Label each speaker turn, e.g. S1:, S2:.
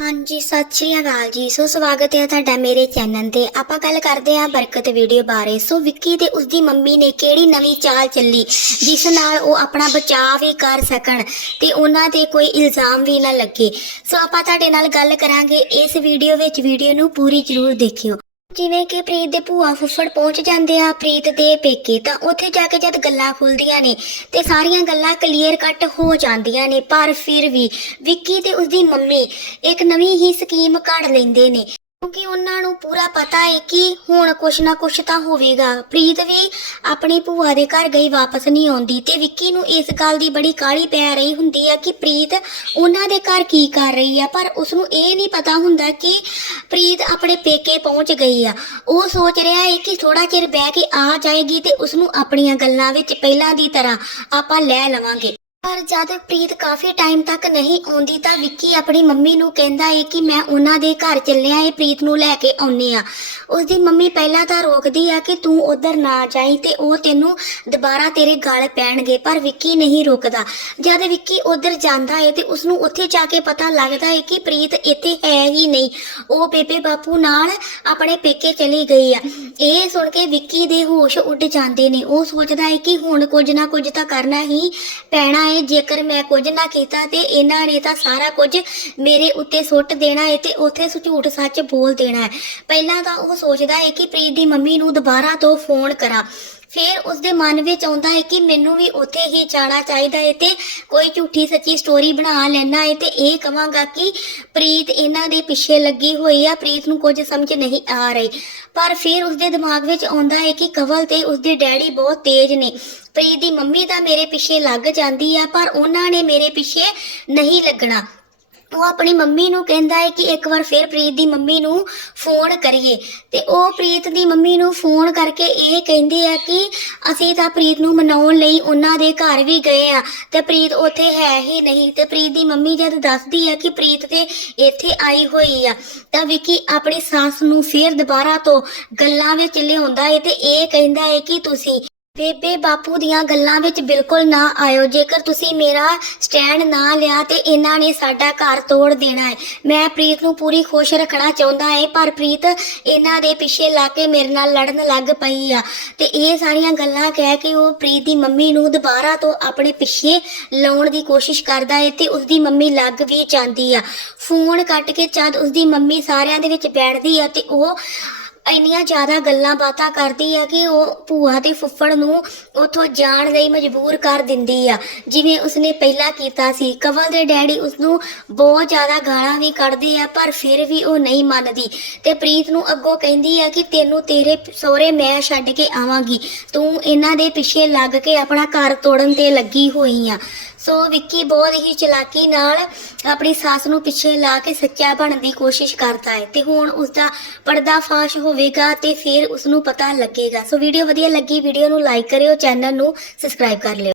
S1: ਹਾਂਜੀ, ਸਤਿ ਸ਼੍ਰੀ ਅਕਾਲ ਜੀ। ਸੋ ਸਵਾਗਤ ਹੈ ਤੁਹਾਡਾ ਮੇਰੇ ਚੈਨਲ ਤੇ। ਆਪਾਂ ਗੱਲ ਕਰਦੇ ਹਾਂ ਬਰਕਤ ਵੀਡੀਓ ਬਾਰੇ। ਸੋ ਵਿੱਕੀ ਤੇ ਉਸਦੀ ਮੰਮੀ ਨੇ ਕਿਹੜੀ ਨਵੀਂ ਚਾਲ ਚੱਲੀ, ਜਿਸ ਨਾਲ ਉਹ ਆਪਣਾ ਬਚਾਅ ਵੀ ਕਰ ਸਕਣ ਤੇ ਉਹਨਾਂ ਤੇ ਕੋਈ ਇਲਜ਼ਾਮ ਵੀ ਨਾ ਲੱਗੇ। ਸੋ ਆਪਾਂ ਤੁਹਾਡੇ ਨਾਲ ਗੱਲ ਕਰਾਂਗੇ। ਇਸ ਵੀਡੀਓ ਵਿੱਚ ਵੀਡੀਓ ਨੂੰ ਪੂਰੀ ਜ਼ਰੂਰ ਦੇਖਿਓ। ਜਿਵੇਂ ਕਿ ਪ੍ਰੀਤ ਦੇ ਭੂਆ ਫੁੱਫੜ ਪਹੁੰਚ ਜਾਂਦੇ ਆ, ਪ੍ਰੀਤ ਦੇ ਪੇਕੇ, ਤਾਂ ਉੱਥੇ ਜਾ ਕੇ ਜਦ ਗੱਲਾਂ ਖੁੱਲਦੀਆਂ ਨੇ ਤੇ ਸਾਰੀਆਂ ਗੱਲਾਂ ਕਲੀਅਰ ਕੱਟ ਹੋ ਜਾਂਦੀਆਂ ਨੇ, ਪਰ ਫਿਰ ਵੀ ਵਿੱਕੀ ਤੇ ਉਸਦੀ ਮੰਮੀ ਇੱਕ ਨਵੀਂ ਹੀ ਸਕੀਮ ਘੜ ਲੈਂਦੇ ਨੇ। ਕਿਉਂਕਿ ਉਹਨਾਂ ਨੂੰ ਪੂਰਾ ਪਤਾ ਹੈ ਕਿ ਹੁਣ ਕੁਛ ਨਾ ਕੁਛ ਤਾਂ ਹੋਵੇਗਾ। ਪ੍ਰੀਤ ਵੀ ਆਪਣੀ ਭੂਆ ਦੇ ਘਰ ਗਈ ਵਾਪਸ ਨਹੀਂ ਆਉਂਦੀ ਤੇ ਵਿੱਕੀ ਨੂੰ ਇਸ ਗੱਲ ਦੀ ਬੜੀ ਕਾਹਲੀ ਪੈ ਰਹੀ ਹੁੰਦੀ ਹੈ ਕਿ ਪ੍ਰੀਤ ਉਹਨਾਂ ਦੇ ਘਰ ਕੀ ਕਰ ਰਹੀ ਆ, ਪਰ ਉਸ ਨੂੰ ਇਹ ਨਹੀਂ ਪਤਾ ਹੁੰਦਾ ਕਿ ਪ੍ਰੀਤ ਆਪਣੇ ਪੇਕੇ ਪਹੁੰਚ ਗਈ ਆ। ਉਹ ਸੋਚ ਰਿਹਾ ਹੈ ਕਿ ਥੋੜਾ ਚਿਰ ਬਹਿ ਕੇ ਆ ਜਾਏਗੀ ਤੇ ਉਸ ਨੂੰ ਆਪਣੀਆਂ ਗੱਲਾਂ ਵਿੱਚ ਪਹਿਲਾਂ ਦੀ ਤਰ੍ਹਾਂ ਆਪਾਂ ਲੈ ਲਵਾਂਗੇ। ਪਰ ਜਦ ਪ੍ਰੀਤ ਕਾਫੀ ਟਾਈਮ ਤੱਕ ਨਹੀਂ ਆਉਂਦੀ ਤਾਂ ਵਿੱਕੀ ਆਪਣੀ ਮੰਮੀ ਨੂੰ ਕਹਿੰਦਾ ਏ ਕਿ ਮੈਂ ਉਹਨਾਂ ਦੇ ਘਰ ਚੱਲਿਆ ਏ, ਪ੍ਰੀਤ ਨੂੰ ਲੈ ਕੇ ਆਉਨੇ ਆ ਉਸਦੀ ਮੰਮੀ ਪਹਿਲਾਂ ਤਾਂ ਰੋਕਦੀ ਆ ਕਿ ਤੂੰ ਉਧਰ ਨਾ ਜਾਈ ਤੇ ਉਹ ਤੈਨੂੰ ਦੁਬਾਰਾ ਤੇਰੇ ਗਲ ਪੈਣਗੇ, ਪਰ ਵਿੱਕੀ ਨਹੀਂ ਰੁਕਦਾ। ਜਦ ਵਿੱਕੀ ਉਧਰ ਜਾਂਦਾ ਏ ਤੇ ਉਸ ਨੂੰ ਉੱਥੇ ਜਾ ਕੇ ਪਤਾ ਲੱਗਦਾ ਏ ਕਿ ਪ੍ਰੀਤ ਇੱਥੇ ਹੈ ਹੀ ਨਹੀਂ। ਉਹ ਬੇਬੇ ਬਾਪੂ ਨਾਲ ਆਪਣੇ ਪੇਕੇ ਚਲੀ ਗਈ ਆ। ਇਹ ਸੁਣ ਕੇ ਵਿੱਕੀ ਦੇ ਹੋਸ਼ ਉੱਡ ਜਾਂਦੇ ਨੇ। ਉਹ ਸੋਚਦਾ ਏ ਕਿ ਹੁਣ ਕੁਝ ਨਾ ਕੁਝ ਤਾਂ ਕਰਨਾ ਹੀ ਪੈਣਾ ਏ ਜੇਕਰ ਮੈਂ ਕੁਝ ਨਾ ਕੀਤਾ ਤੇ ਇਹਨਾਂ ਨੇ ਤਾਂ ਸਾਰਾ ਕੁਝ ਮੇਰੇ ਉੱਤੇ ਸੁੱਟ ਦੇਣਾ ਹੈ ਤੇ ਉੱਥੇ ਝੂਠ ਸੱਚ ਬੋਲ ਦੇਣਾ ਹੈ ਪਹਿਲਾਂ ਤਾਂ ਉਹ ਸੋਚਦਾ ਹੈ ਕਿ ਪ੍ਰੀਤ ਦੀ ਮੰਮੀ ਨੂੰ ਦੁਬਾਰਾ ਤੋਂ ਫੋਨ ਕਰਾਂ। ਫਿਰ ਉਸਦੇ ਮਨ ਵਿੱਚ ਆਉਂਦਾ ਹੈ ਕਿ ਮੈਨੂੰ ਵੀ ਉੱਥੇ ਹੀ ਜਾਣਾ ਚਾਹੀਦਾ ਹੈ ਤੇ ਕੋਈ ਝੂਠੀ ਸੱਚੀ ਸਟੋਰੀ ਬਣਾ ਲੈਣਾ ਹੈ ਤੇ ਇਹ ਕਵਾਂਗਾ ਕਿ ਪ੍ਰੀਤ ਇਹਨਾਂ ਦੇ ਪਿੱਛੇ ਲੱਗੀ ਹੋਈ ਆ, ਪ੍ਰੀਤ ਨੂੰ ਕੁਝ ਸਮਝ ਨਹੀਂ ਆ ਰਹੀ। ਪਰ ਫਿਰ ਉਸਦੇ ਦਿਮਾਗ ਵਿੱਚ ਆਉਂਦਾ ਹੈ ਕਿ ਕਵਲ ਤੇ ਉਸਦੇ ਡੈਡੀ ਬਹੁਤ ਤੇਜ਼ ਨੇ। ਪ੍ਰੀਤ ਦੀ ਮੰਮੀ ਤਾਂ ਮੇਰੇ ਪਿੱਛੇ ਲੱਗ ਜਾਂਦੀ ਆ, ਪਰ ਉਹਨਾਂ ਨੇ ਮੇਰੇ ਪਿੱਛੇ ਨਹੀਂ ਲੱਗਣਾ। ਉਹ ਆਪਣੀ ਮੰਮੀ ਨੂੰ ਕਹਿੰਦਾ ਹੈ ਕਿ ਇੱਕ ਵਾਰ ਫਿਰ ਪ੍ਰੀਤ ਦੀ ਮੰਮੀ ਨੂੰ ਫੋਨ ਕਰੀਏ। ਤੇ ਉਹ ਪ੍ਰੀਤ ਦੀ ਮੰਮੀ ਨੂੰ ਫੋਨ ਕਰਕੇ ਇਹ ਕਹਿੰਦੀ ਹੈ ਕਿ ਅਸੀਂ ਤਾਂ ਪ੍ਰੀਤ ਨੂੰ ਮਨਾਉਣ ਲਈ ਉਹਨਾਂ ਦੇ ਘਰ ਵੀ ਗਏ ਆ। ਤੇ ਪ੍ਰੀਤ ਉੱਥੇ ਹੈ ਹੀ ਨਹੀਂ। ਤੇ ਪ੍ਰੀਤ ਦੀ ਮੰਮੀ ਜਦ ਦੱਸਦੀ ਹੈ ਕਿ ਪ੍ਰੀਤ ਤੇ ਇੱਥੇ ਆਈ ਹੋਈ ਆ, ਤਾਂ ਵਿੱਕੀ ਆਪਣੀ ਸੱਸ ਨੂੰ ਫਿਰ ਦੁਬਾਰਾ ਤੋਂ ਗੱਲਾਂ ਵਿੱਚ ਲਿਆਉਂਦਾ ਹੈ ਤੇ ਇਹ ਕਹਿੰਦਾ ਹੈ ਕਿ ਤੁਸੀਂ ਬੇਬੇ ਬਾਪੂ ਦੀਆਂ ਗੱਲਾਂ ਵਿੱਚ ਬਿਲਕੁਲ ਨਾ ਆਇਓ। ਜੇਕਰ ਤੁਸੀਂ ਮੇਰਾ ਸਟੈਂਡ ਨਾ ਲਿਆ ਤੇ ਇਹਨਾਂ ਨੇ ਸਾਡਾ ਘਰ ਤੋੜ ਦੇਣਾ ਹੈ। ਮੈਂ ਪ੍ਰੀਤ ਨੂੰ ਪੂਰੀ ਖੁਸ਼ ਰੱਖਣਾ ਚਾਹੁੰਦਾ ਹੈ, ਪਰ ਪ੍ਰੀਤ ਇਹਨਾਂ ਦੇ ਪਿੱਛੇ ਲਾ ਕੇ ਮੇਰੇ ਨਾਲ ਲੜਨ ਲੱਗ ਪਈ ਆ। ਤੇ ਇਹ ਸਾਰੀਆਂ ਗੱਲਾਂ ਕਹਿ ਕੇ ਉਹ ਪ੍ਰੀਤ ਦੀ ਮੰਮੀ ਨੂੰ ਦੁਬਾਰਾ ਤੋਂ ਆਪਣੇ ਪਿੱਛੇ ਲਾਉਣ ਦੀ ਕੋਸ਼ਿਸ਼ ਕਰਦਾ ਹੈ ਤੇ ਉਸਦੀ ਮੰਮੀ ਲੱਗ ਵੀ ਜਾਂਦੀ ਆ। ਫੋਨ ਕੱਟ ਕੇ ਜਦ ਉਸਦੀ ਮੰਮੀ ਸਾਰਿਆਂ ਦੇ ਵਿੱਚ ਬੈਠਦੀ ਆ ਤੇ ਉਹ ਇੰਨੀਆਂ ਜ਼ਿਆਦਾ ਗੱਲਾਂ ਬਾਤਾਂ ਕਰਦੀ ਆ ਕਿ ਉਹ ਭੂਆ ਤੇ ਫੁੱਫੜ ਨੂੰ ਉਥੋਂ ਜਾਣ ਲਈ ਮਜਬੂਰ ਕਰ ਦਿੰਦੀ ਆ। ਜਿਵੇਂ ਉਸਨੇ ਪਹਿਲਾਂ ਕੀਤਾ ਸੀ। ਕਵਲ ਦੇ ਡੈਡੀ ਉਸਨੂੰ ਬਹੁਤ ਜ਼ਿਆਦਾ ਗਾਲਾਂ ਵੀ ਕੱਢਦੇ ਆ, ਪਰ ਫਿਰ ਵੀ ਉਹ ਨਹੀਂ ਮੰਨਦੀ। ਤੇ ਪ੍ਰੀਤ ਨੂੰ ਅੱਗੋਂ ਕਹਿੰਦੀ ਆ ਕਿ ਤੈਨੂੰ ਤੇਰੇ ਸਹੁਰੇ ਮੈਂ ਛੱਡ ਕੇ ਆਵਾਂਗੀ। ਤੂੰ ਇਹਨਾਂ ਦੇ ਪਿੱਛੇ ਲੱਗ ਕੇ ਆਪਣਾ ਘਰ ਤੋੜਨ ਤੇ ਲੱਗੀ ਹੋਈ ਆ। ਸੋ ਵਿੱਕੀ ਬਹੁਤ ਹੀ ਚਲਾਕੀ ਨਾਲ ਆਪਣੀ ਸੱਸ ਨੂੰ ਪਿੱਛੇ ਲਾ ਕੇ ਸੱਚਾ ਬਣਨ ਦੀ ਕੋਸ਼ਿਸ਼ ਕਰਦਾ ਹੈ ਤੇ ਹੁਣ ਉਸ ਦਾ ਪਰਦਾ ਫਾਸ਼ ਹੋਵੇਗਾ ਤੇ ਫਿਰ ਉਸ ਨੂੰ ਪਤਾ ਲੱਗੇਗਾ। ਸੋ ਵੀਡੀਓ ਵਧੀਆ ਲੱਗੀ, ਵੀਡੀਓ ਨੂੰ ਲਾਈਕ ਕਰਿਓ ਚੈਨਲ ਨੂੰ ਸਬਸਕ੍ਰਾਈਬ ਕਰ ਲਿਓ।